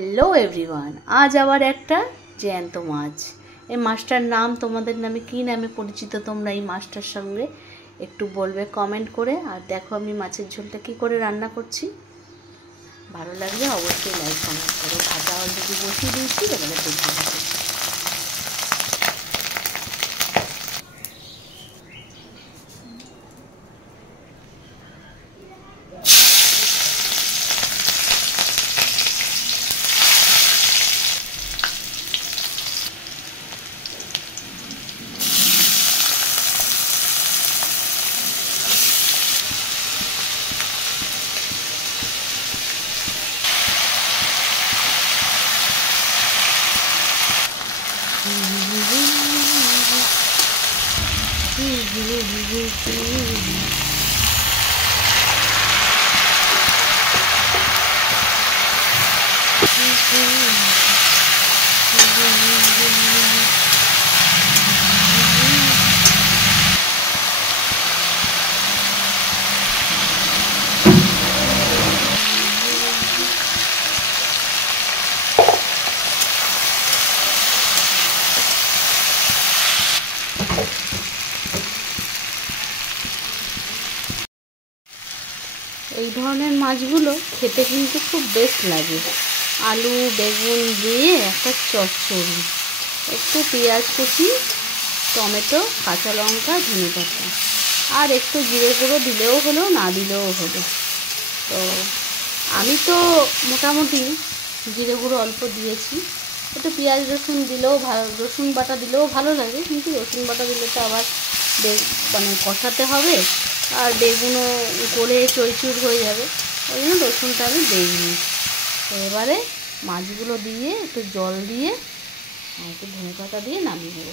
Hello everyone, আজ আবার একটা জ্যান্ত মাছ। এই মাছটার নাম তোমাদের নামে কী নামে পরিচিত তোমরা এই মাছটার সঙ্গে একটু বলবে কমেন্ট করে। আর দেখো আমি মাছের ঝোলটা কী করে রান্না করছি। ভালো লাগলে অবশ্যই লাইক কমেন্ট করো। ভাজা অলরেডি বসিয়ে দিয়েছি, এবারে দেখতে থাকো। এই ধরনের মাছগুলো খেতে কিন্তু খুব বেস্ট লাগে। আলু বেগুন দিয়ে একটা চচ্চড়ি, একটু পেঁয়াজ কুচি, টমেটো, কাঁচা লঙ্কা, ধনেপাতা আর একটু জিরে গুঁড়ো দিলেও হলো, না দিলেও হলো। তো আমি তো মোটামুটি জিরে গুঁড়ো অল্প দিয়েছি। একটু পেঁয়াজ রসুন দিলেও ভালো, রসুন বাটা দিলেও ভালো লাগে, কিন্তু রসুন বাটা দিলে তো আবার কষাতে হবে আর বেগুনও গলে চইচুর হয়ে যাবে, ওই জন্য রসুনটা আমি দিইনি। তো এবারে মাছগুলো দিয়ে একটু জল দিয়ে আর একটু ধনেপাতা দিয়ে নামিয়ে দেবো।